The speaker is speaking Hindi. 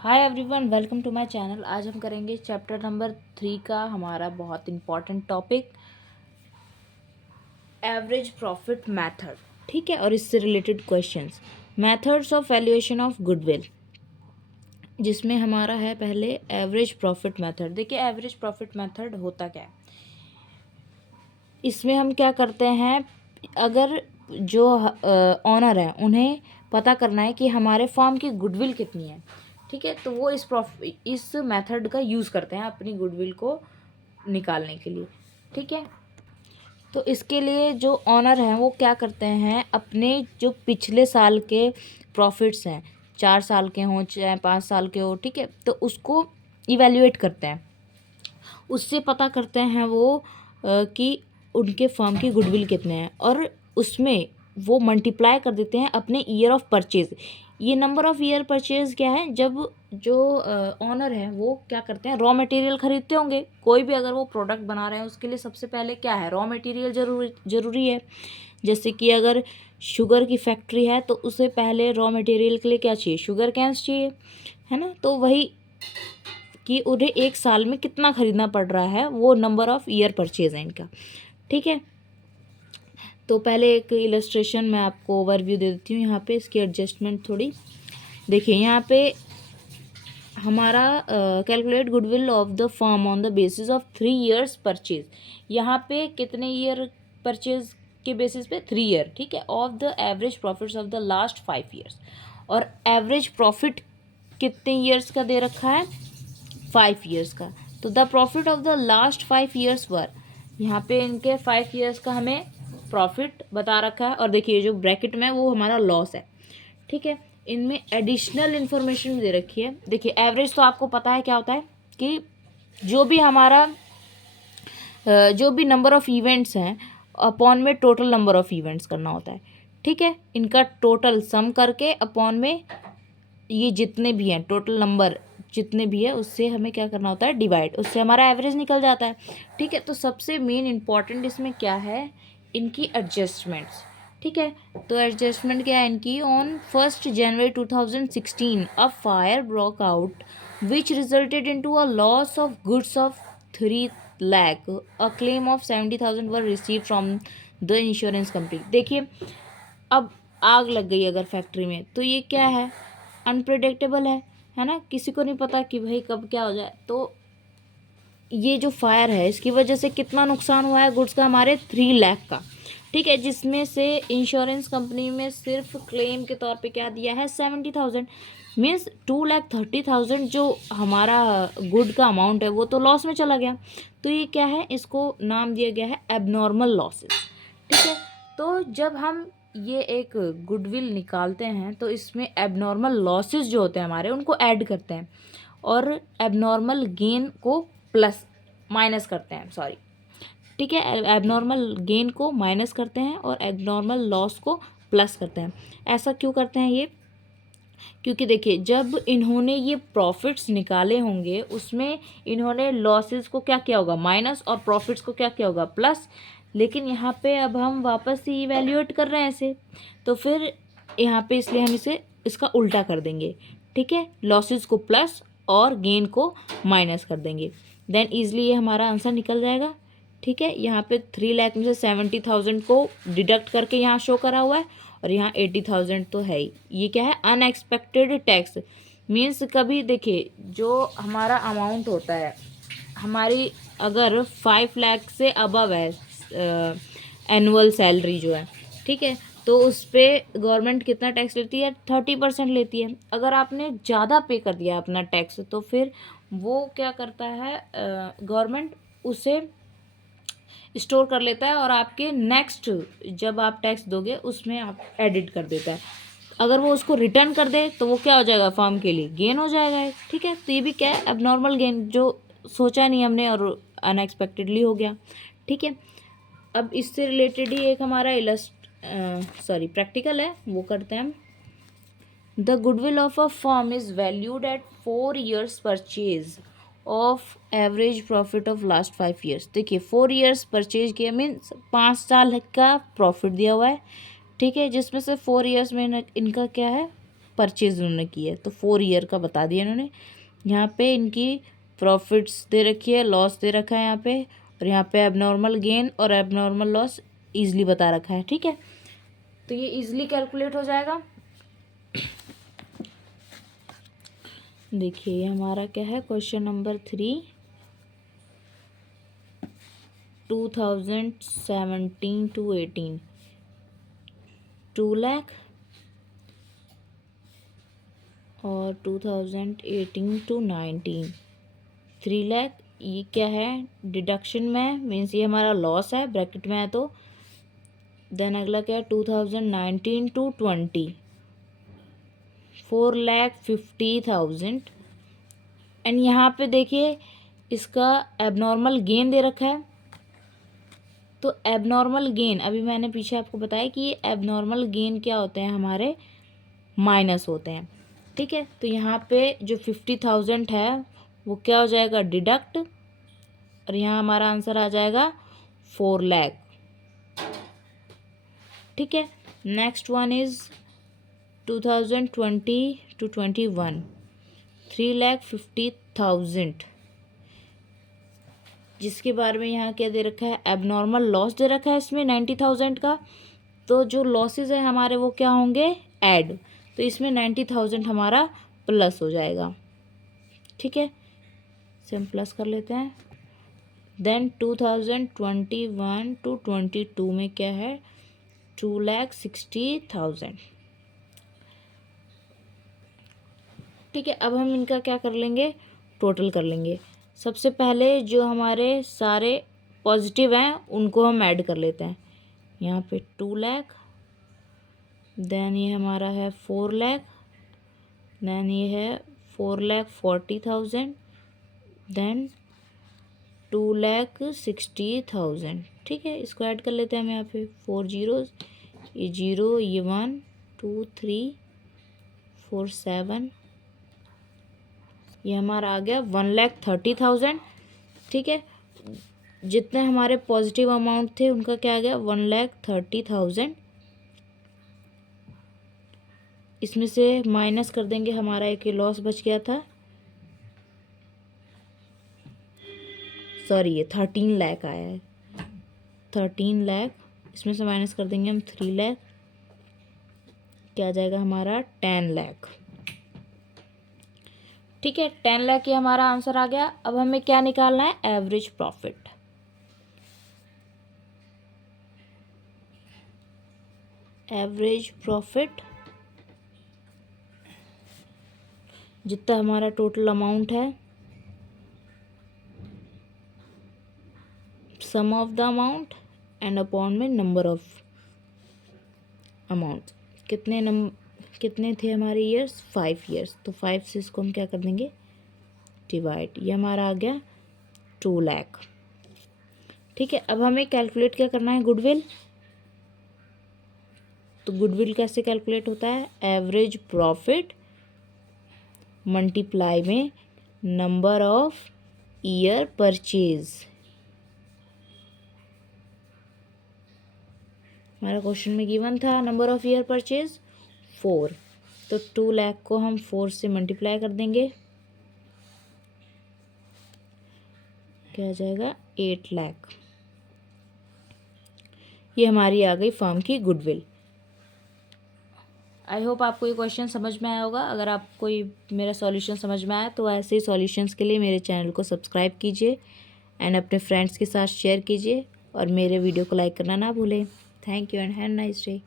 Hi everyone, welcome to my channel. आज हम करेंगे चैप्टर नंबर 3 का हमारा बहुत important topic average profit method. ठीक है, और इससे related questions, methods of valuation of goodwill, जिसमें हमारा है पहले एवरेज प्रॉफिट मेथड। देखिए एवरेज प्रॉफिट मेथड होता क्या है। इसमें हम क्या करते हैं, अगर जो ऑनर है उन्हें पता करना है कि हमारे फर्म की गुडविल कितनी है, ठीक है, तो वो इस मेथड का यूज़ करते हैं अपनी गुडविल को निकालने के लिए। ठीक है, तो इसके लिए जो ऑनर हैं वो क्या करते हैं, अपने जो पिछले साल के प्रॉफिट्स हैं, 4 साल के हों चाहे 5 साल के हो, ठीक है, तो उसको इवेल्युएट करते हैं। उससे पता करते हैं वो कि उनके फर्म की गुडविल कितने हैं, और उसमें वो मल्टीप्लाई कर देते हैं अपने ईयर ऑफ परचेज। ये नंबर ऑफ ईयर परचेज क्या है, जब जो ऑनर है वो क्या करते हैं, रॉ मटेरियल खरीदते होंगे। कोई भी अगर वो प्रोडक्ट बना रहे हैं उसके लिए सबसे पहले क्या है, रॉ मटेरियल ज़रूरी है। जैसे कि अगर शुगर की फैक्ट्री है तो उसे पहले रॉ मटेरियल के लिए क्या चाहिए, शुगर कैन्स चाहिए, है ना। तो वही कि उन्हें एक साल में कितना खरीदना पड़ रहा है, वो नंबर ऑफ ईयर परचेज है इनका। ठीक है, तो पहले एक इलस्ट्रेशन मैं आपको ओवरव्यू दे देती हूँ। यहाँ पे इसकी एडजस्टमेंट थोड़ी देखिए। यहाँ पे हमारा calculate goodwill of the firm on the basis of 3 years purchase. यहाँ पे कितने ईयर परचेज के बेसिस पे, 3 ईयर, ठीक है, of the average profits of the last 5 years. और एवरेज प्रॉफिट कितने ईयर्स का दे रखा है, 5 ईयर्स का। तो the profit of the last 5 years वर, यहाँ पे इनके 5 ईयर्स का हमें प्रॉफिट बता रखा है, और देखिए जो ब्रैकेट में वो हमारा लॉस है। ठीक है, इनमें एडिशनल इन्फॉर्मेशन दे रखी है। देखिए एवरेज तो आपको पता है क्या होता है, कि जो भी हमारा जो भी नंबर ऑफ इवेंट्स हैं अपॉन में टोटल नंबर ऑफ इवेंट्स करना होता है। ठीक है, इनका टोटल सम करके अपॉन में ये जितने भी हैं टोटल नंबर जितने भी है उससे हमें क्या करना होता है, डिवाइड, उससे हमारा एवरेज निकल जाता है। ठीक है, तो सबसे मेन इम्पॉर्टेंट इसमें क्या है, इनकी एडजस्टमेंट्स। ठीक है, तो एडजस्टमेंट क्या है इनकी, on 1 January 2016 a fire broke out which resulted into a loss of goods of 3 lakh, a claim of 70,000 were receive from the insurance company. देखिए अब आग लग गई अगर फैक्ट्री में, तो ये क्या है, अनप्रेडिक्टेबल है ना, किसी को नहीं पता कि भाई कब क्या हो जाए। तो ये जो फायर है इसकी वजह से कितना नुकसान हुआ है गुड्स का, हमारे 3 लाख का। ठीक है, जिसमें से इंश्योरेंस कंपनी में सिर्फ क्लेम के तौर पे क्या दिया है, 70,000, मीन्स 2,30,000 जो हमारा गुड का अमाउंट है वो तो लॉस में चला गया। तो ये क्या है, इसको नाम दिया गया है एबनॉर्मल लॉसेस। ठीक है, तो जब हम ये एक गुडविल निकालते हैं तो इसमें एबनॉर्मल लॉसेस जो होते हैं हमारे उनको ऐड करते हैं, और एबनॉर्मल गेन को प्लस माइनस करते हैं, सॉरी। ठीक है, एबनॉर्मल गेन को माइनस करते हैं और एबनॉर्मल लॉस को प्लस करते हैं। ऐसा क्यों करते हैं ये, क्योंकि देखिए जब इन्होंने ये प्रॉफिट्स निकाले होंगे उसमें इन्होंने लॉसेस को क्या किया होगा, माइनस, और प्रॉफिट्स को क्या किया होगा, प्लस। लेकिन यहाँ पे अब हम वापस से इवैल्यूएट कर रहे हैं इसे, तो फिर यहाँ पे इसलिए हम इसे इसका उल्टा कर देंगे। ठीक है, लॉसेस को प्लस और गेन को माइनस कर देंगे, देन ईजिली ये हमारा आंसर निकल जाएगा। ठीक है, यहाँ पे 3 लाख में से 70,000 को डिडक्ट करके यहाँ शो करा हुआ है, और यहाँ 80,000 तो है ही। ये क्या है, अनएक्सपेक्टेड टैक्स, मीन्स कभी देखिए जो हमारा अमाउंट होता है, हमारी अगर 5 लाख से अबव है एनुअल सैलरी जो है, ठीक है, तो उस पर गवर्नमेंट कितना टैक्स लेती है, 30% लेती है। अगर आपने ज़्यादा पे कर दिया अपना टैक्स तो फिर वो क्या करता है, गवर्नमेंट उसे स्टोर कर लेता है और आपके नेक्स्ट जब आप टैक्स दोगे उसमें आप एडिट कर देता है। अगर वो उसको रिटर्न कर दे तो वो क्या हो जाएगा, फर्म के लिए गेन हो जाएगा। ठीक है, तो ये भी क्या है, एबनॉर्मल गेन, जो सोचा नहीं हमने और अनएक्सपेक्टेडली हो गया। ठीक है, अब इससे रिलेटेड ही एक हमारा प्रैक्टिकल है, वो करते हैं हम। The goodwill of a firm is valued at 4 years purchase of average profit of last 5 years. देखिए 4 ईयर्स परचेज किया, मीन्स 5 साल का प्रॉफिट दिया हुआ है। ठीक है, जिसमें से 4 ईयर्स में इनका क्या है, परचेज उन्होंने की है, तो 4 ईयर का बता दिया इन्होंने। यहाँ पे इनकी प्रॉफिट्स दे रखी है, लॉस दे रखा है यहाँ पे, और यहाँ पे एबनॉर्मल गेन और एबनॉर्मल लॉस ईजिली बता रखा है। ठीक है, तो ये ईजिली कैलकुलेट हो जाएगा। देखिए हमारा क्या है, क्वेश्चन नंबर 3, 2017 to 18, 2 लाख, और 2018 to 19, 3 लाख। ये क्या है, डिडक्शन में मीन्स ये हमारा लॉस है, ब्रैकेट में है तो। देन अगला क्या है, 2019 to 20, 4,50,000। एंड यहाँ पे देखिए इसका एबनॉर्मल गेन दे रखा है। तो एबनॉर्मल गेन, अभी मैंने पीछे आपको बताया कि ये एबनॉर्मल गेन क्या होते हैं, हमारे माइनस होते हैं। ठीक है, तो यहाँ पे जो 50,000 है वो क्या हो जाएगा, डिडक्ट, और यहाँ हमारा आंसर आ जाएगा 4 लाख। ठीक है, नेक्स्ट वन इज 2020 to 21, 3,50,000, जिसके बारे में यहाँ क्या दे रखा है, एबनॉर्मल लॉस दे रखा है इसमें 90,000 का। तो जो लॉसेस है हमारे वो क्या होंगे, ऐड, तो इसमें 90,000 हमारा प्लस हो जाएगा। ठीक है, इसे हम प्लस कर लेते हैं। देन 2021 to 22 में क्या है, 2,60,000। ठीक है, अब हम इनका क्या कर लेंगे, टोटल कर लेंगे। सबसे पहले जो हमारे सारे पॉजिटिव हैं उनको हम ऐड कर लेते हैं। यहाँ पे 2 लाख, देन ये हमारा है 4 लाख, देन ये है 4,40,000, देन 2,60,000। ठीक है, इसको ऐड कर लेते हैं हम। यहाँ पे 4 जीरो, ये 0, ये 1 2 3 4 7, ये हमारा आ गया 1,30,000। ठीक है, जितने हमारे पॉजिटिव अमाउंट थे उनका क्या आ गया, 1,30,000। इसमें से माइनस कर देंगे, हमारा एक लॉस बच गया था, सॉरी ये 13 लाख आया है, 13 लाख। इसमें से माइनस कर देंगे हम 3 लाख, क्या आ जाएगा हमारा 10 लाख। ठीक है, 10 लाख ये हमारा आंसर आ गया। अब हमें क्या निकालना है, एवरेज प्रॉफिट। एवरेज प्रॉफिट जितना हमारा टोटल अमाउंट है, sum of the amount and upon में नंबर ऑफ अमाउंट। कितने थे हमारे ईयर्स, 5 ईयर्स, तो 5 से इसको हम क्या कर देंगे, डिवाइड। ये हमारा आ गया 2 लाख। ठीक है, अब हमें कैलकुलेट क्या करना है, गुडविल। तो गुडविल कैसे कैलकुलेट होता है, एवरेज प्रॉफिट मल्टीप्लाई में नंबर ऑफ ईयर परचेज। हमारा क्वेश्चन में गिवन था नंबर ऑफ ईयर परचेज 4, तो 2 लाख को हम 4 से मल्टीप्लाई कर देंगे, क्या आ जाएगा 8 लाख। ये हमारी आ गई फर्म की गुडविल। आई होप आपको ये क्वेश्चन समझ में आया होगा। अगर आपको मेरा सॉल्यूशन समझ में आया तो ऐसे ही सॉल्यूशंस के लिए मेरे चैनल को सब्सक्राइब कीजिए एंड अपने फ्रेंड्स के साथ शेयर कीजिए, और मेरे वीडियो को लाइक करना ना भूलें। Thank you and have a nice day.